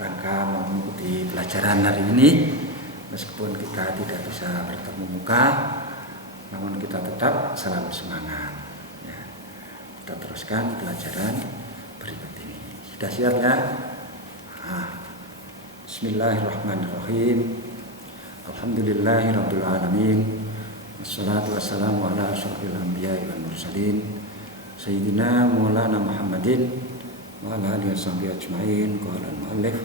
rangka mengikuti pelajaran hari ini. Meskipun kita tidak bisa bertemu muka, namun kita tetap selalu semangat ya. Kita teruskan pelajaran berikut ini. Sudah siap ya? Bismillahirrahmanirrahim. Alhamdulillahirabbil alamin. Wassalatu wassalamu ala asyrofil anbiya'i wal mursalin sayyidina maulana Muhammadin wa ala alihi washabihi ajmain. Qala al-muallif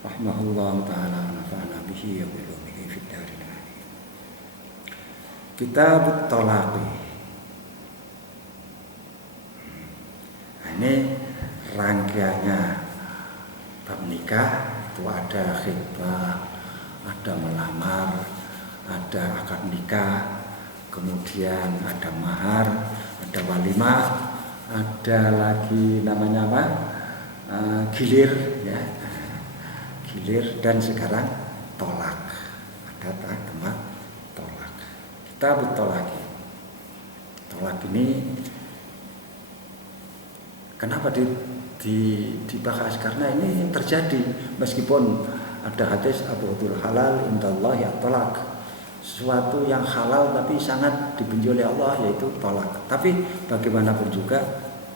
rahimahullahu taala nafa'ana bihi wa bi ulumihi fid darin amin. Kitab Thalaq. Ini rangkaiannya bab nikah. Itu ada khitbah, ada melamar, ada akad nikah, kemudian ada mahar, ada walimah, ada lagi namanya apa? Gilir ya. Gilir, dan sekarang tolak. Ada tempat tolak. Kita bertolak. Tolak ini kenapa dibahas? Karena ini terjadi meskipun ada hadis abghadul halal indallahi at-thalaq, sesuatu yang halal tapi sangat dibenci oleh Allah, yaitu tolak. Tapi bagaimanapun juga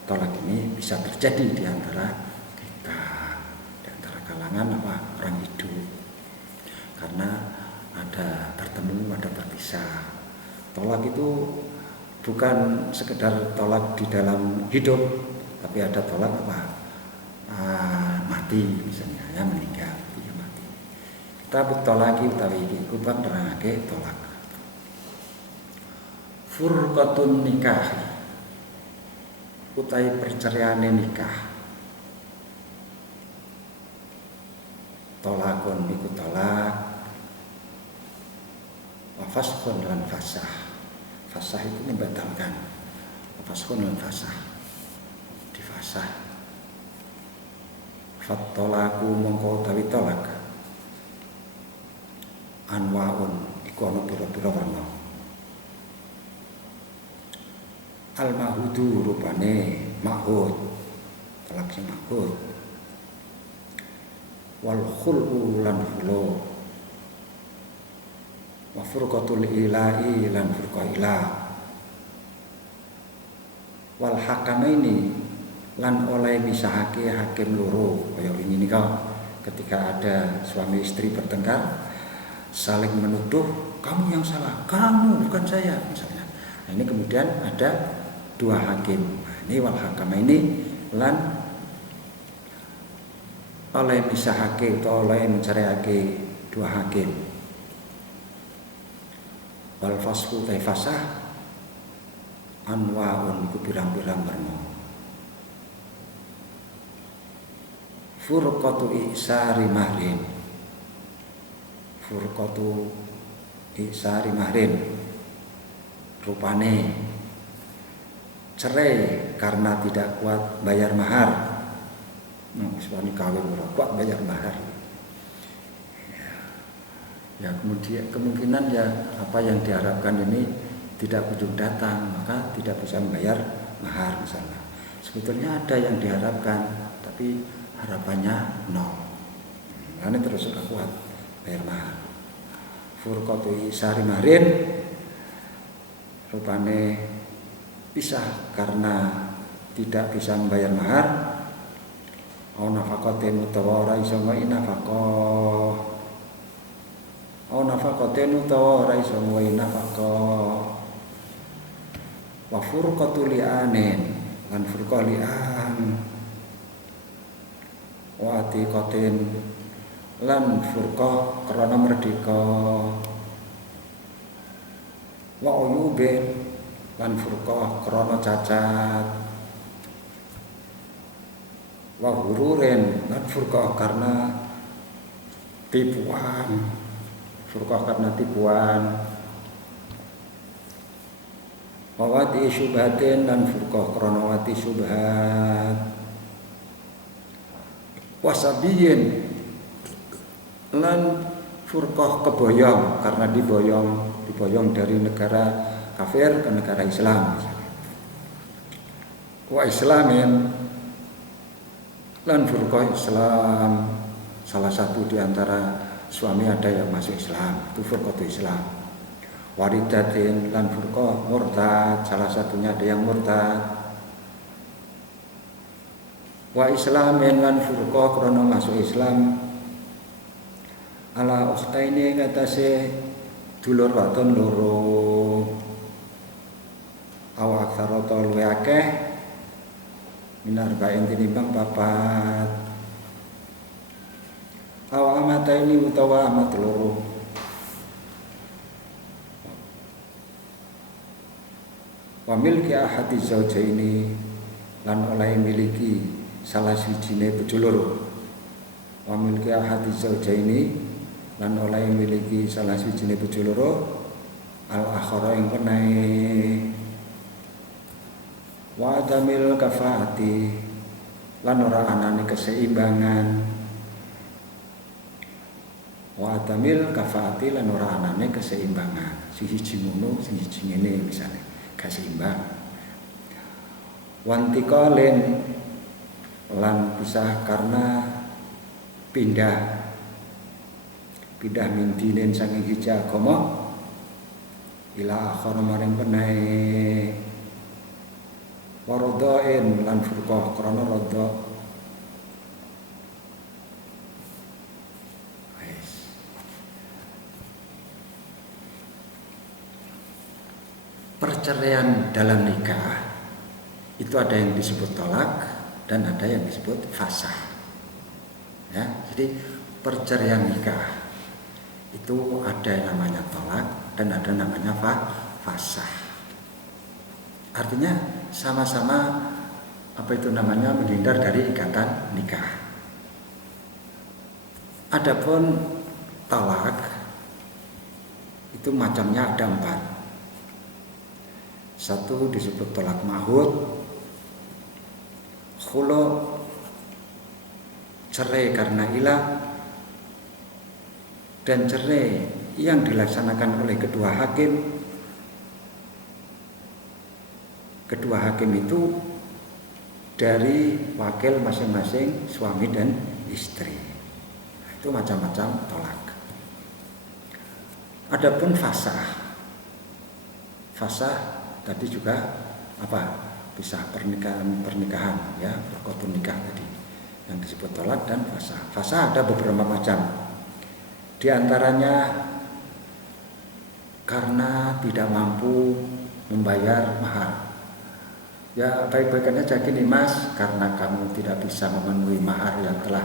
tolak ini bisa terjadi di antara kita, di antara kalangan orang hidup, karena ada bertemu, ada berpisah. Tolak itu bukan sekedar tolak di dalam hidup, tapi ada tolak mati misalnya, ya meninggal, ya mati. Kita bertolaki utawi iki kubang nerangake tolak. Furqatun nikah, utawi perceraiane nikah. Tolakun iku tolak, wa faskhun lan fasah. Fasah itu membatalkan, wa faskhun lan fasah, difasah. Fattolaku mongko utawi tolak anwaun iku ana pira-pira warna. Al-mahudu rupane mahud, tolak sing mahud. Wal khul'u lan khulu. Wa furqatul ila'i lan furqa ila. Wal hakamaini lan oleh misahake hakim loro, kaya ini nikah ketika ada suami istri bertengkar saling menuduh, kamu yang salah, kamu bukan saya misalnya. Nah, ini kemudian ada dua hakim. Nah, ini wal hakama ini lan oleh misahake atau oleh menceraiake dua hakim. Wal fashu taifasah anwaun iku pirang-pirang warna. Furqatu isari mahrin. Furqatu isari mahrin, rupane cerai karena tidak kuat bayar mahar. Suami kawin ora kuat bayar mahar. Ya kemudian kemungkinan ya apa yang diharapkan ini tidak kunjung datang, maka tidak bisa membayar mahar misalnya. Sebetulnya ada yang diharapkan, tapi harapannya nol. Ini terus sudah kuat bayar mahar. Furqatu isari mahrin, rupane pisah karena tidak bisa membayar mahar. Au nafaqatin utawa ora iso ngoi nafaqah. Au nafaqatin utawa ora iso ngoi nafaqah. Wa furqatu li'anin lan furqa li'an. Wa atiqatin lan furqah krana merdeka. Wa uyubin lan furqah krana cacat. Wa hururin lan furqah karena tipuan. Furqah karena tipuan. Wa wati syubhatin lan furqah krana wati syubhat. Wasabiyin lan furqah keboyong karena diboyong dari negara kafir ke negara Islam. Wa islamin Lan furqah Islam, salah satu di antara suami ada yang masuk Islam, itu furqatul Islam. Waridatin lan furqah murtad, salah satunya ada yang murtad. Wa islamin lan furqah krana masuk Islam ala ukhtaini ngatasi dulur wadon loro awa aksara ta luwe akeh minar bain tinimbang papat awa amataini utawa amat loro wa milki ahadi zaujaini lan oleh miliki salah sijine bojo loro wa milki ahadi zaujaini lan oleh miliki salah sijine bojo loro al akhara ing penae wa adamil kafaati lan ora anane keseimbangan wa adamil kafaati lan ora anane keseimbangan siji ngono siji ngene misale gak seimbang wantiqalen lan pisah karena pindah min dinen saking hiji agama ila akhara maring penae warodoin lan furqah krana radha. Perceraian dalam nikah itu ada yang disebut tolak dan ada yang disebut fasah. Ya, jadi perceraian nikah itu ada yang namanya tolak dan ada namanya fasah. Artinya sama-sama apa itu namanya menghindar dari ikatan nikah. Adapun talak itu macamnya ada 4. Satu disebut talak mahud, khulu, cerai karena hilang, dan cerai yang dilaksanakan oleh kedua hakim. Kedua hakim itu dari wakil masing-masing suami dan istri. Itu macam-macam tolak. Adapun fasah tadi juga apa? Pisah pernikahan ya, perkotun nikah tadi yang disebut tolak dan fasah. Fasah ada beberapa macam. Di antaranya karena tidak mampu membayar mahar. Ya baik-baikannya aja gini mas, karena kamu tidak bisa memenuhi mahar yang telah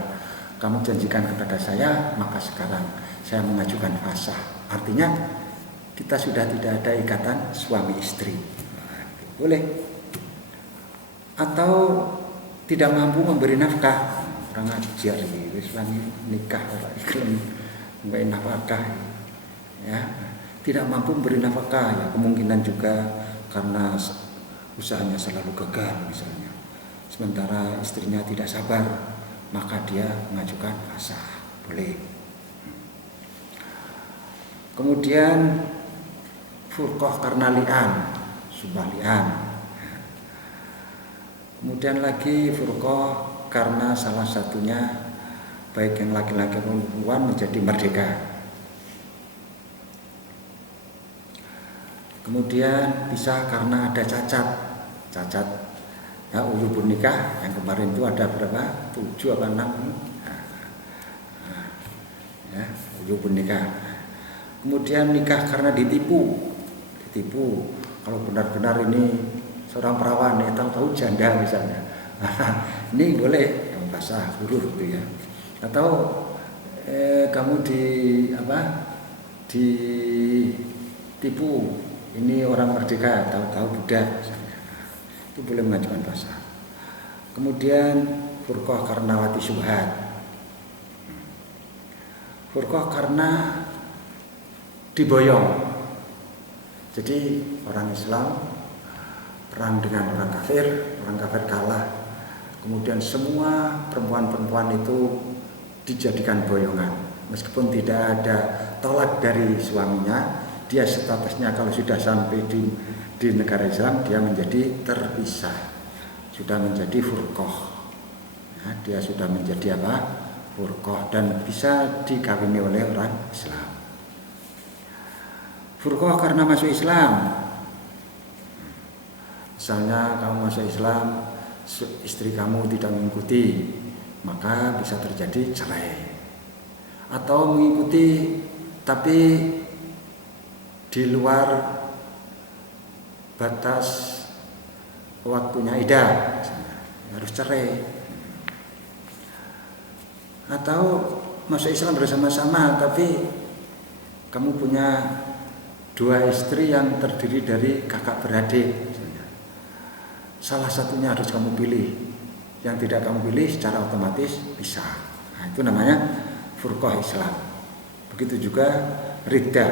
kamu janjikan kepada saya, maka sekarang saya mengajukan fasah. Artinya kita sudah tidak ada ikatan suami istri. Boleh. Atau tidak mampu memberi nafkah. Orang ajar wis nikah ora iklim memberi nafkah. Ya, tidak mampu memberi nafkah ya, kemungkinan juga karena usahanya selalu gagal misalnya. Sementara istrinya tidak sabar, maka dia mengajukan fasah. Boleh. Kemudian furqah karena li'an, sumpah li'an. Kemudian lagi furqah karena salah satunya baik yang laki-laki maupun perempuan menjadi merdeka. Kemudian pisah karena ada cacat ya, uyubun nikah yang kemarin itu ada berapa? 7 apa 6 ya, uyubun nikah. Kemudian nikah karena ditipu. Kalau benar-benar ini seorang perawan ya, tahu-tahu janda misalnya. Ini boleh yang basah huruf itu ya. Atau kamu ditipu, ini orang merdeka, tahu-tahu budak misalnya. Itu boleh mengajukan fasah. Kemudian furqah karena wati syubhat. Furqah karena diboyong. Jadi orang Islam perang dengan orang kafir kalah. Kemudian semua perempuan-perempuan itu dijadikan boyongan. Meskipun tidak ada tolak dari suaminya, dia statusnya kalau sudah sampai di negara Islam dia menjadi terpisah, sudah menjadi furqah. Nah, dia sudah menjadi apa? Furqah, dan bisa dikawini oleh orang Islam. Furqah karena masuk Islam. Misalnya kamu masuk Islam, istri kamu tidak mengikuti, maka bisa terjadi cerai. Atau mengikuti tapi di luar batas waktunya iddah, harus cerai. Atau masuk Islam bersama-sama tapi kamu punya 2 istri yang terdiri dari kakak beradik. Salah satunya harus kamu pilih, yang tidak kamu pilih secara otomatis bisa. Nah, itu namanya furqah Islam. Begitu juga riddah,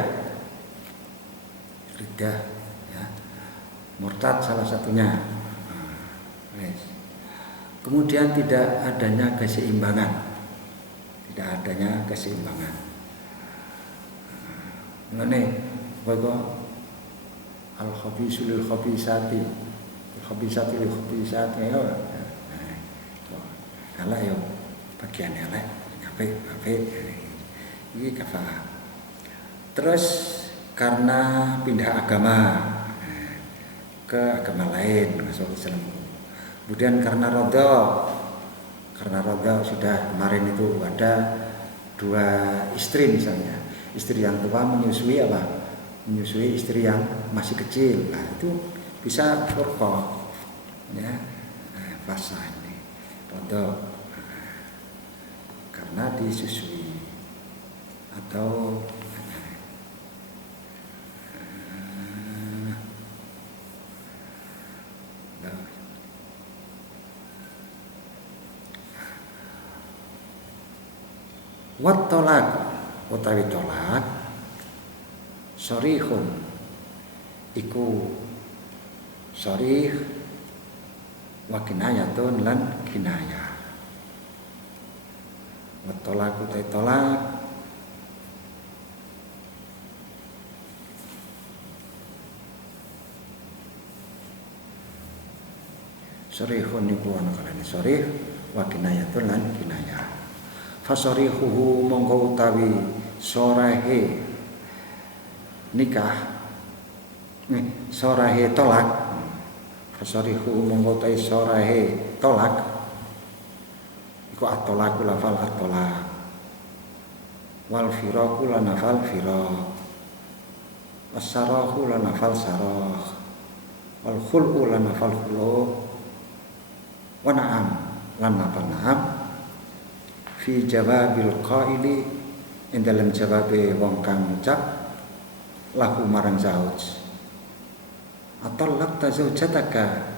ya, murtad salah satunya. Kemudian tidak adanya keseimbangan, Mengenai bahwa al-khabisu lil khabisati, al-khabisati lil khabisati, elek yo bagian elek, apik ini kafah. Terus karena pindah agama ke agama lain masuk Islam. Kemudian karena rodha sudah kemarin itu ada 2 istri misalnya, istri yang tua menyusui istri yang masih kecil. Nah, itu bisa furqah, ya, fasa ini rodha karena disusui atau wat tolak utawi tolak sharihun iku sharih wa kinayatun lan kinayah. Wat tolak utawi tolak sharihun iku ana kalane sharih wa kinayatun lan kinayah. Fasarihuhu mongko utawi sorahe nikah, sorahe tolak. Fasarihuhu mongko utawi sorahe tolak iku at-tolaku lafal at-tolak, wal firaku lan nafal firaq, was-sarahu lan nafal sarah, wal khul'u lan nafal khulu', wa na'am lan nafal na'am. Fi jawabil qaili ing dalam jawabe wong kang ngucap lahu marang zauj, atallaqta zaujataka,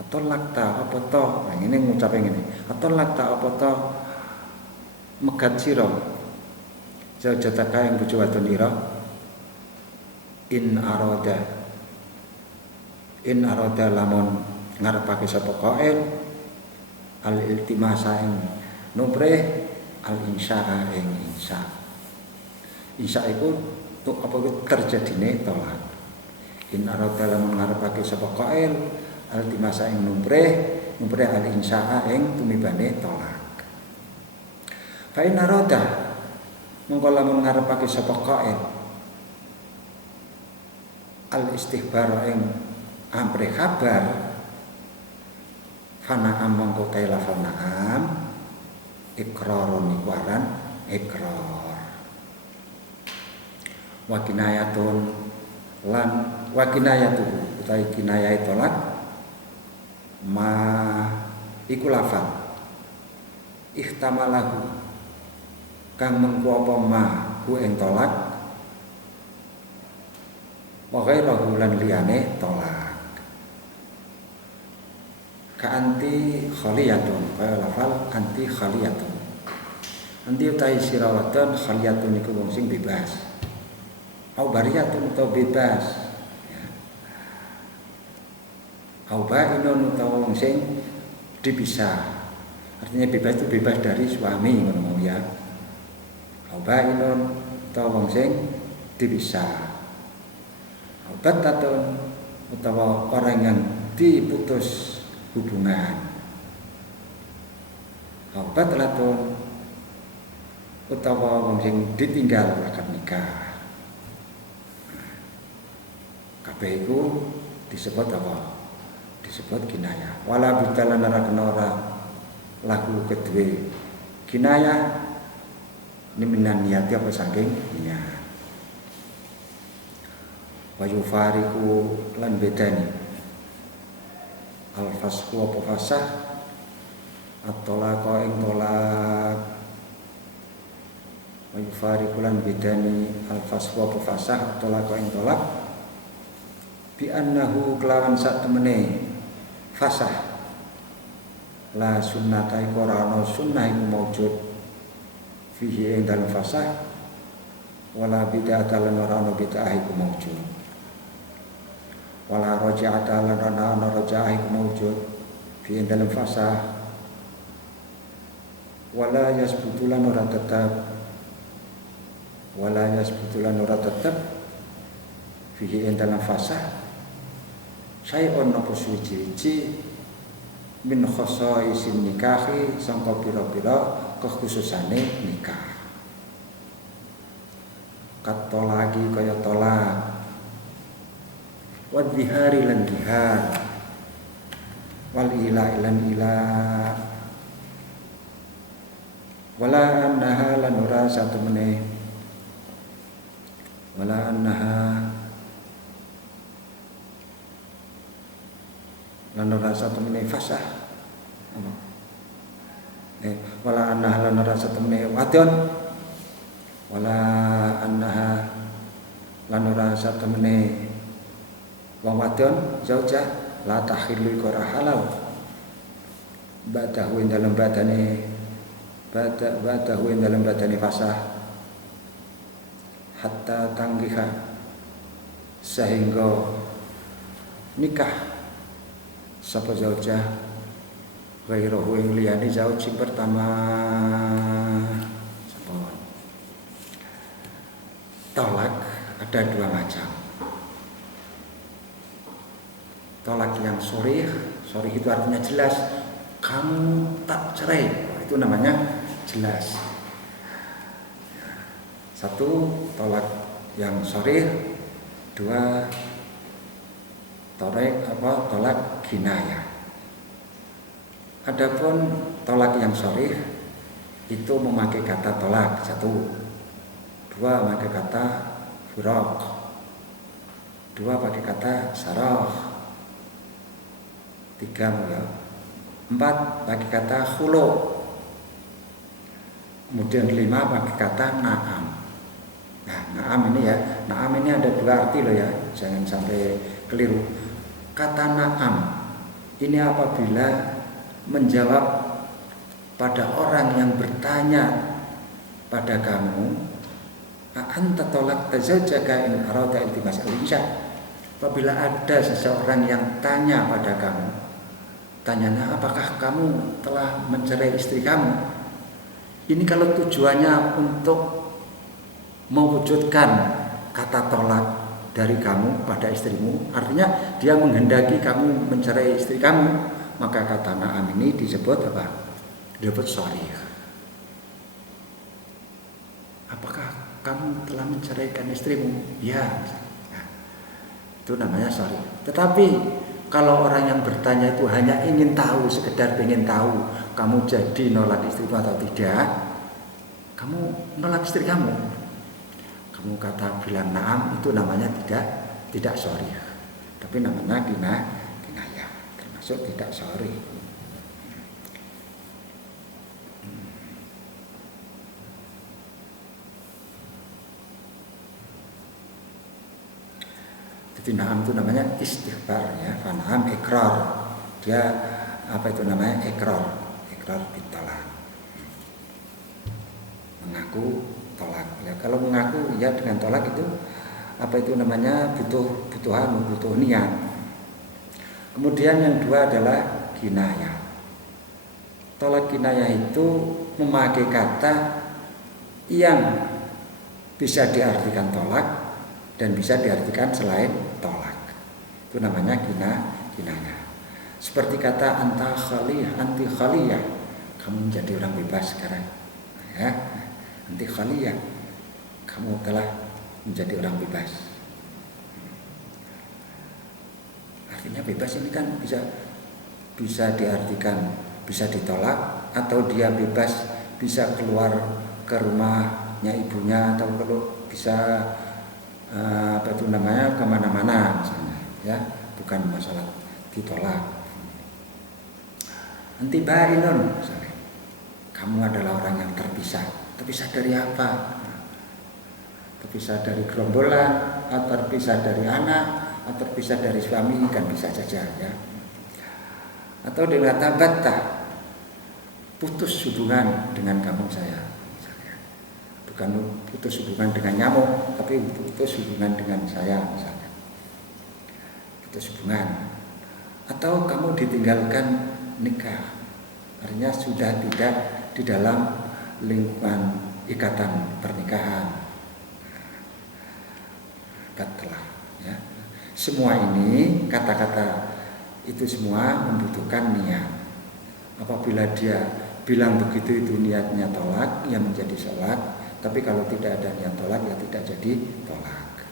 atallaqta apa to, nah ini ngucape ngene, atallaqta apa to megat sira zaujataka yang bojo wadon ira, in arada lamun ngarepake sapa qail al iltimasa ing nubreh al insya'a ing insya. Insya itu apa terjadine tolak. In arada lamun ngarepake sapa qail al timasa ing nubreh al insya'a ing tumibane tolak. Fa in arada mongko lamun ngarepake sapa qail al istihbar ing amre kabar fana mongko kae lafal na'am ikrarun ikwaran ikrar, wa kinayatun lan wa kinayatuhu utawi kinayah tolak ma iku lafal ihtamalahu kang mengko apa ma ku ing tolak wa ghairahu lan liyane tolak ka anti khaliyatun kaya lafal anti khaliyatun. Anti utai sirawatan khaliyatun iku wong sing bebas, au bariyatun utawa bebas, ya. Au ba'inun utawa wong sing dipisah, artinya bebas itu bebas dari suami ngono ya. Au ba'inun utawa wong sing dipisah, au battatun utawa orang yang diputus hubungan, Obat latun utawa wong sing ditinggal akad nikah. Kabeh iku disebut apa? Disebut kinayah. Wala bidalan ora kena ora lagu kedue kinayah ini minan niat apa saking niat. Wa yufariku lan bedani al-fasku apa fasah at-talaqa ing tolak. Wa yufariku lan bedani al-fasku apa fasah at-talaqa ing tolak bi annahu kelawan sak temene fasah la sunnata iku ora ana sunnah iku maujud fihi ing dalem fasah wala bid'ata lan ora ana bid'ah iku maujud wala raja'ata lan ora ana raja'ah iku maujud fihi ing dalem fasah wala yasbutu lan ora tetep fihi ing dalem fasah syai'un apa suci-suci min khosaisin nikahi sangka pira-pira kekhususane nikah. Katolagi kaya tolak wa dhihari lan dhihar wal ila ilan ila wala annaha lan ora satu meneh wala annaha lan ora satu meneh fasah wala annaha lan ora satu meneh wadon wala annaha lan ora satu meneh wong wadon zaujah la tahillu ora halal batahu ing dalam badane batahu ing dalam badane fasah hatta tanggiha sehingga nikah sapa zaujah ghairuhu ing liyane zauj sing pertama. Tolak ada dua macam. Tolak yang sharih itu artinya jelas, kamu tak cerai, itu namanya jelas. Satu tolak yang sharih, dua tolak kinayah. Adapun tolak yang sharih itu memakai kata tolak satu, dua memakai kata furaq, dua pakai kata sarah, tiga empat pakai kata khulu, kemudian lima pakai kata na'am. Nah, na'am ini na'am ini ada dua arti loh ya, jangan sampai keliru. Kata na'am ini apabila menjawab pada orang yang bertanya pada kamu, anta tolak tazawjaga in arada iltimas al-isya. Apabila ada seseorang yang tanya pada kamu, tanyanya apakah kamu telah mencerai istri kamu? Ini kalau tujuannya untuk mewujudkan kata tolak dari kamu pada istrimu, artinya dia menghendaki kamu mencerai istri kamu, maka kata na'am ini disebut apa? Disebut sharih. Apakah kamu telah menceraikan istrimu? Ya. Nah, itu namanya sharih. Tetapi kalau orang yang bertanya itu hanya ingin tahu, sekedar ingin tahu kamu jadi nolak istrimu atau tidak, kamu nolak istri kamu, kamu kata bilang na'am, itu namanya tidak sharih, tapi namanya kinayah, termasuk tidak sharih. Jadi na'am itu namanya istighfar ya, na'am ikrar. Dia apa itu namanya? Ikrar bitolak. Mengaku tolak. Ya, kalau mengaku ya dengan tolak itu apa itu namanya? butuh niat. Kemudian yang dua adalah kinayah. Tolak kinayah itu memakai kata yang bisa diartikan tolak dan bisa diartikan selain tolak. Itu namanya kinayah. Seperti kata anti khaliyah, kamu menjadi orang bebas sekarang, ya. Nanti khaliyah, kamu telah menjadi orang bebas. Artinya bebas ini kan bisa diartikan bisa ditolak, atau dia bebas bisa keluar ke rumahnya ibunya, atau kalau bisa kemana-mana misalnya, ya, bukan masalah ditolak. Nanti bainun misalnya, kamu adalah orang yang terpisah. Terpisah dari apa? Terpisah dari gerombolan, atau terpisah dari anak, atau terpisah dari suami, kan bisa saja, ya. Atau dengan tabattah, putus hubungan dengan kamu saya, misalnya. Bukan putus hubungan dengan nyamuk, tapi putus hubungan dengan saya, misalnya. Putus hubungan. Atau kamu ditinggalkan nikah, artinya sudah tidak di dalam lingkungan ikatan pernikahan. Telah, ya. Semua ini kata-kata itu semua membutuhkan niat. Apabila dia bilang begitu itu niatnya tolak, ya menjadi sholat. Tapi kalau tidak ada niat tolak, ya tidak jadi tolak.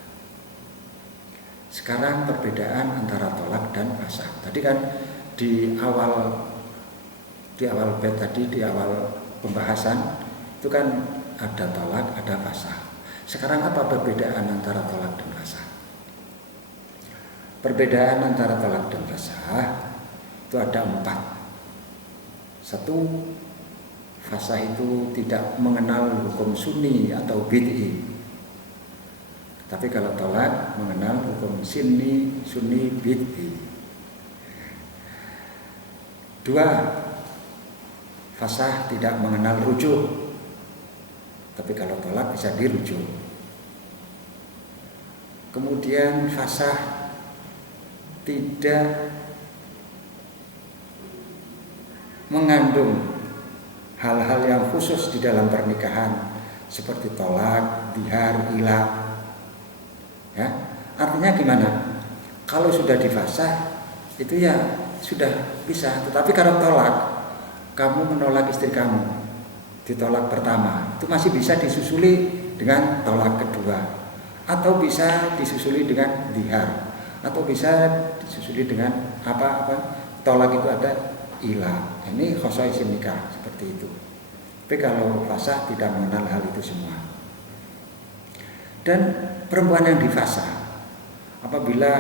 Sekarang perbedaan antara tolak dan fasakh. Tadi kan di awal bait tadi, di awal pembahasan itu kan ada tolak, ada fasakh. Sekarang apa perbedaan antara tolak dan fasakh? Perbedaan antara tolak dan fasakh itu ada 4. 1, fasakh itu tidak mengenal hukum sunni atau bid'i. Tapi kalau tolak mengenal hukum sunni bid'i. 2, fasakh tidak mengenal rujuk. Tapi kalau tolak bisa dirujuk. Kemudian fasakh tidak mengandung hal-hal yang khusus di dalam pernikahan seperti tolak, bihar, ilah. Ya, artinya gimana? Kalau sudah difasakh itu ya sudah bisa. Tetapi kalau tolak, kamu menolak istri kamu, ditolak pertama, itu masih bisa disusuli dengan tolak kedua, atau bisa disusuli dengan bihar, atau bisa disusuli dengan apa tolak itu ada ilah. Ini khosaisin nikah seperti itu. Tapi kalau fasakh tidak mengenal hal itu semua. Dan perempuan yang difasakh apabila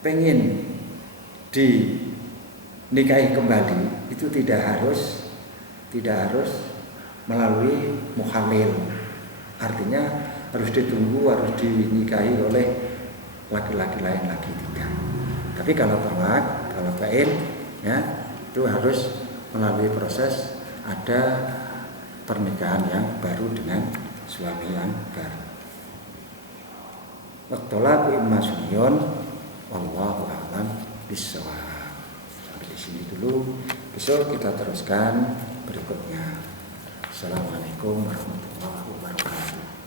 pengen dinikahi kembali itu tidak harus melalui muhalil. Artinya harus ditunggu, harus dinikahi oleh laki-laki lain lagi, tidak. Tapi kalau tolak, kalau bain, ya, itu harus melalui proses ada pernikahan yang baru dengan suami yang baru. Wattolaku imma sunniyun wallahu a'lam bishawab. Sampai di sini dulu. Besok kita teruskan berikutnya. Assalamualaikum warahmatullahi wabarakatuh.